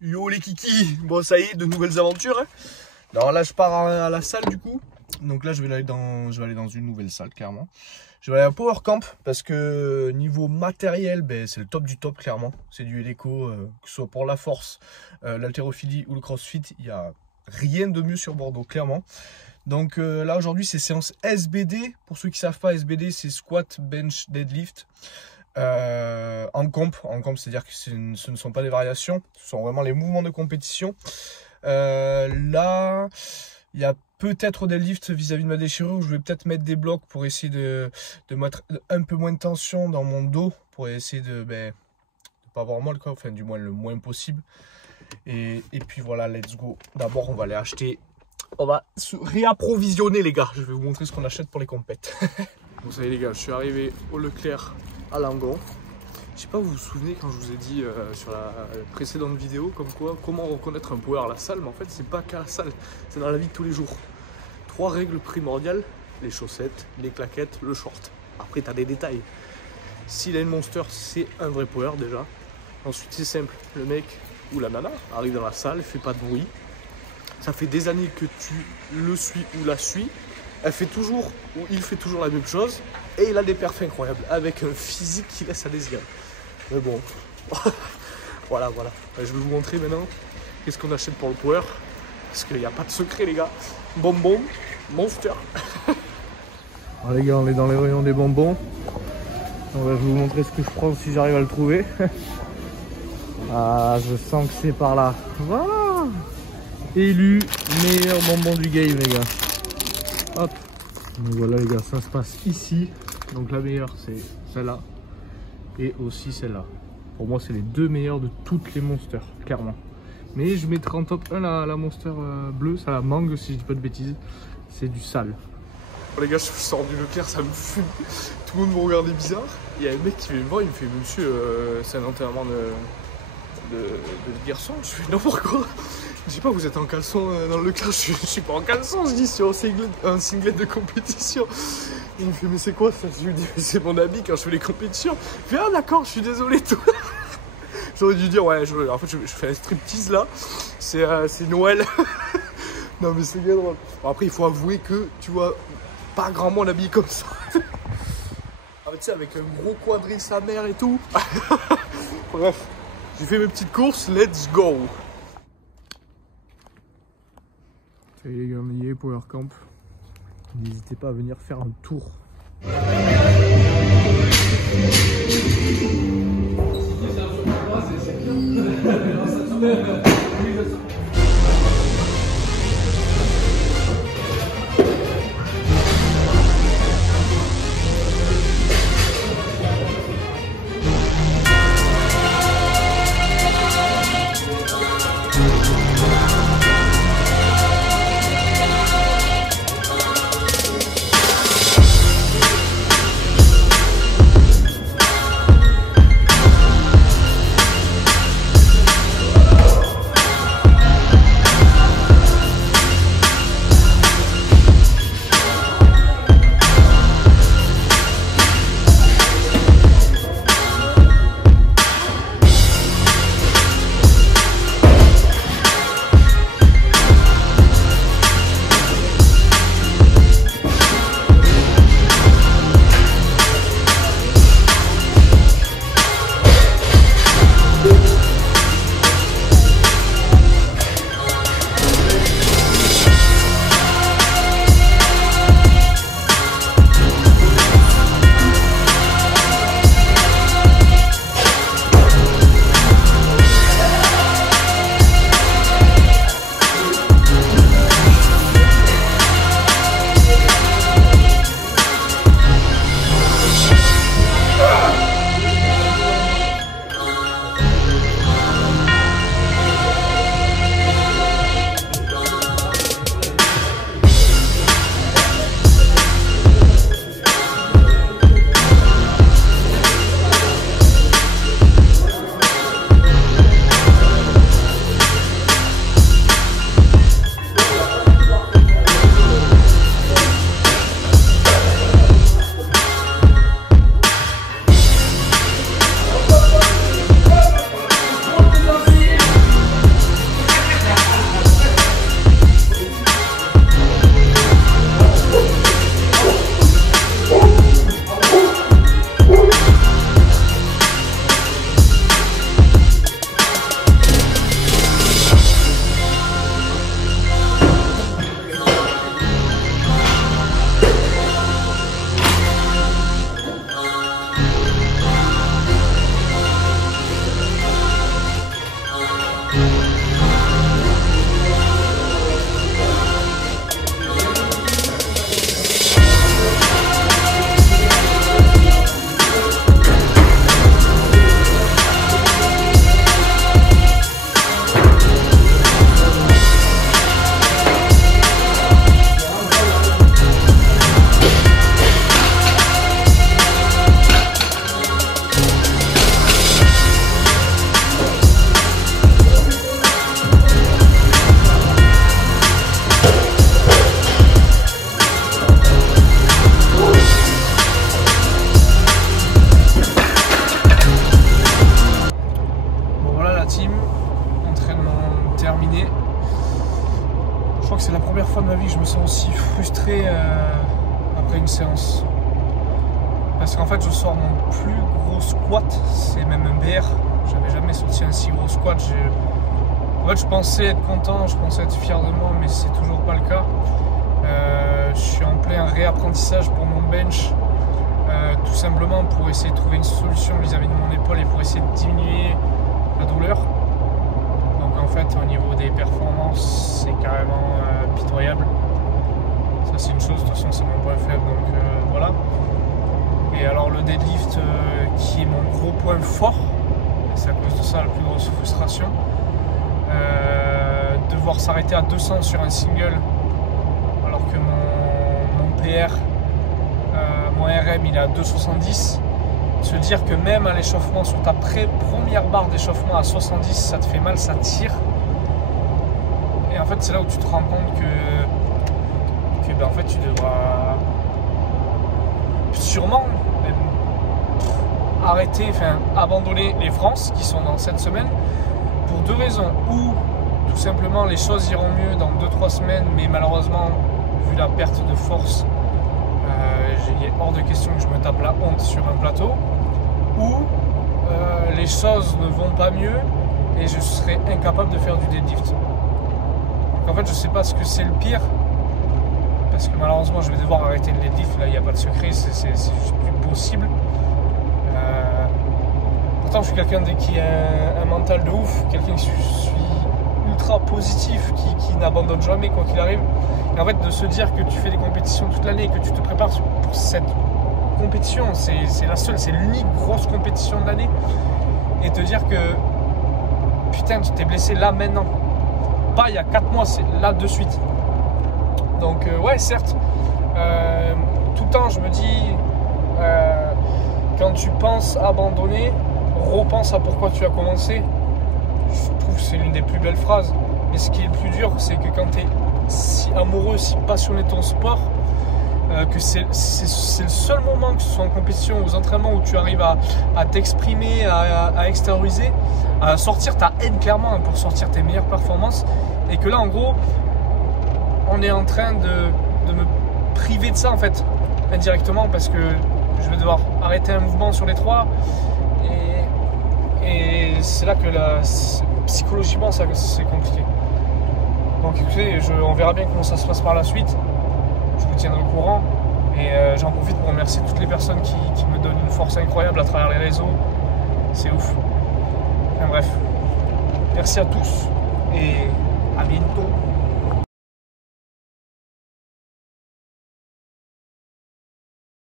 Yo les kikis, bon ça y est, de nouvelles aventures. Alors là je pars à la salle du coup. Donc là je vais aller dans une nouvelle salle clairement. Je vais aller à Power Camp parce que niveau matériel, c'est le top du top clairement. C'est du Eleco, que ce soit pour la force, l'haltérophilie ou le crossfit, il n'y a rien de mieux sur Bordeaux clairement. Donc là aujourd'hui c'est séance SBD. Pour ceux qui ne savent pas, SBD c'est squat, bench, deadlift. En comp c'est-à-dire que ce ne sont pas des variations, ce sont vraiment les mouvements de compétition. Là, il y a peut-être des lifts vis-à-vis de ma déchirure où je vais peut-être mettre des blocs pour essayer de mettre un peu moins de tension dans mon dos, pour essayer de pas avoir mal, quoi, enfin du moins le moins possible. Et puis voilà, let's go. D'abord, on va aller acheter, on va se réapprovisionner les gars. Je vais vous montrer ce qu'on achète pour les compètes. Vous savez les gars, je suis arrivé au Leclerc à Langon. Je sais pas, vous vous souvenez quand je vous ai dit sur la précédente vidéo comme quoi, comment reconnaître un power à la salle, mais en fait c'est pas qu'à la salle, c'est dans la vie de tous les jours. 3 règles primordiales, les chaussettes, les claquettes, le short. Après tu as des détails. S'il a une monster, c'est un vrai power déjà. Ensuite c'est simple, le mec ou la nana arrive dans la salle, fait pas de bruit. Ça fait des années que tu le suis ou la suis. Elle fait toujours, ou il fait toujours la même chose, et il a des perfs incroyables, avec un physique qui laisse à désirer. Mais bon, voilà. Je vais vous montrer maintenant qu'est-ce qu'on achète pour le power, parce qu'il n'y a pas de secret les gars. Bonbons, monster. Alors les gars, on est dans les rayons des bonbons. Donc, je vais vous montrer ce que je prends si j'arrive à le trouver. Ah, je sens que c'est par là. Voilà. Élu meilleur bonbon du game les gars. Hop, donc voilà les gars, ça se passe ici. Donc la meilleure c'est celle-là et aussi celle-là. Pour moi c'est les deux meilleures de toutes les monsters, clairement. Mais je mettrai en top 1 la monster bleue, ça la mangue si je dis pas de bêtises. C'est du sale. Bon, les gars, je sors du Leclerc, ça me fume. Tout le monde me regardait bizarre. Il y a un mec qui vient me voir, il me fait monsieur, c'est un enterrement de garçon. Je fais n'importe quoi. Je dis pas, vous êtes en caleçon dans le Leclerc, je suis pas en caleçon, je dis c'est un singlet de compétition. Il me fait mais c'est quoi ça? Je lui dis mais c'est mon habit quand je fais les compétitions. Il fait ah d'accord, je suis désolé tout. J'aurais dû dire ouais, en fait je fais un striptease là, c'est Noël. Non mais c'est bien drôle. Bon, après il faut avouer que tu vois pas grand monde habillé comme ça. Ah, tu sais avec un gros quadrille sa mère et tout. Bref, j'ai fait mes petites courses, let's go. Et les gars, on y est, Power Camp. N'hésitez pas à venir faire un tour. terminé. Je crois que c'est la première fois de ma vie que je me sens aussi frustré après une séance. Parce qu'en fait je sors mon plus gros squat, c'est même un BR. J'avais jamais sorti un si gros squat. En fait je pensais être content, je pensais être fier de moi, mais c'est toujours pas le cas. Je suis en plein réapprentissage pour mon bench, tout simplement pour essayer de trouver une solution vis-à-vis de mon épaule et pour essayer de diminuer la douleur. Donc en fait au niveau des performances c'est carrément pitoyable. Ça c'est une chose, de toute façon c'est mon point faible, donc voilà. Et alors le deadlift qui est mon gros point fort, c'est à cause de ça la plus grosse frustration. Devoir s'arrêter à 200 sur un single alors que mon PR, mon RM il est à 2,70. Se dire que même à l'échauffement, sur ta première barre d'échauffement à 70, ça te fait mal, ça tire. Et en fait c'est là où tu te rends compte que ben, en fait tu devras sûrement arrêter, enfin abandonner les France qui sont dans cette semaine pour deux raisons. Ou tout simplement les choses iront mieux dans 2-3 semaines, mais malheureusement vu la perte de force, il est hors de question que je me tape la honte sur un plateau. Ou les choses ne vont pas mieux et je serai incapable de faire du deadlift. Donc en fait je sais pas ce que c'est le pire, parce que malheureusement je vais devoir arrêter le deadlift, là il n'y a pas de secret, c'est juste plus possible. Pourtant je suis quelqu'un qui a un mental de ouf, quelqu'un qui suis ultra positif, qui n'abandonne jamais quoi qu'il arrive. Et en fait de se dire que tu fais des compétitions toute l'année et que tu te prépares pour cette compétition, c'est la seule, c'est l'unique grosse compétition de l'année, et te dire que putain tu t'es blessé là maintenant, pas il y a 4 mois, c'est là de suite. Donc ouais certes, tout le temps je me dis quand tu penses abandonner, repense à pourquoi tu as commencé. Je trouve que c'est l'une des plus belles phrases, mais ce qui est le plus dur c'est que quand tu es si amoureux, si passionné de ton sport, que c'est le seul moment, que ce soit en compétition ou aux entraînements, où tu arrives à t'exprimer, à extérioriser, à sortir ta haine clairement pour sortir tes meilleures performances, et que là en gros on est en train de me priver de ça en fait indirectement, parce que je vais devoir arrêter un mouvement sur les 3 et c'est là que psychologiquement c'est compliqué. Donc écoutez, on verra bien comment ça se passe par la suite. Je vous tiendrai au courant, et j'en profite pour remercier toutes les personnes qui me donnent une force incroyable à travers les réseaux. C'est ouf. Enfin bref, merci à tous et à bientôt.